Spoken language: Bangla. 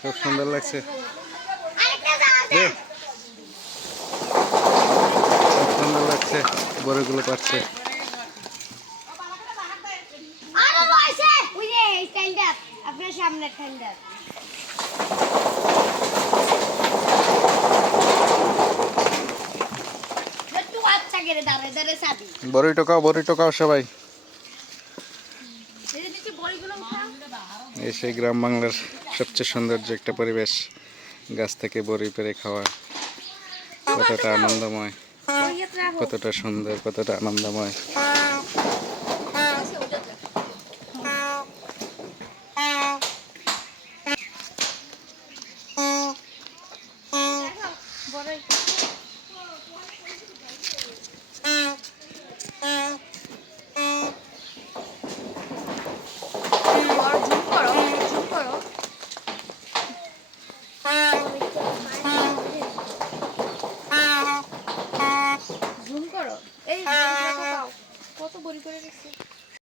খুব সুন্দর লাগছে। খুব সুন্দর লাগছে, বড়গুলো পাচ্ছে। আপনার সামনে ঠান্ডা বড়ি টোকাও সবাই। এই সেই গ্রাম বাংলার সবচেয়ে সৌন্দর্য একটা পরিবেশ, গাছ থেকে বড়ি পেরে খাওয়া। কতটা আনন্দময়, কতটা সুন্দর, কতটা আনন্দময়। জুম করো এই কত বড়ি করে দিচ্ছে।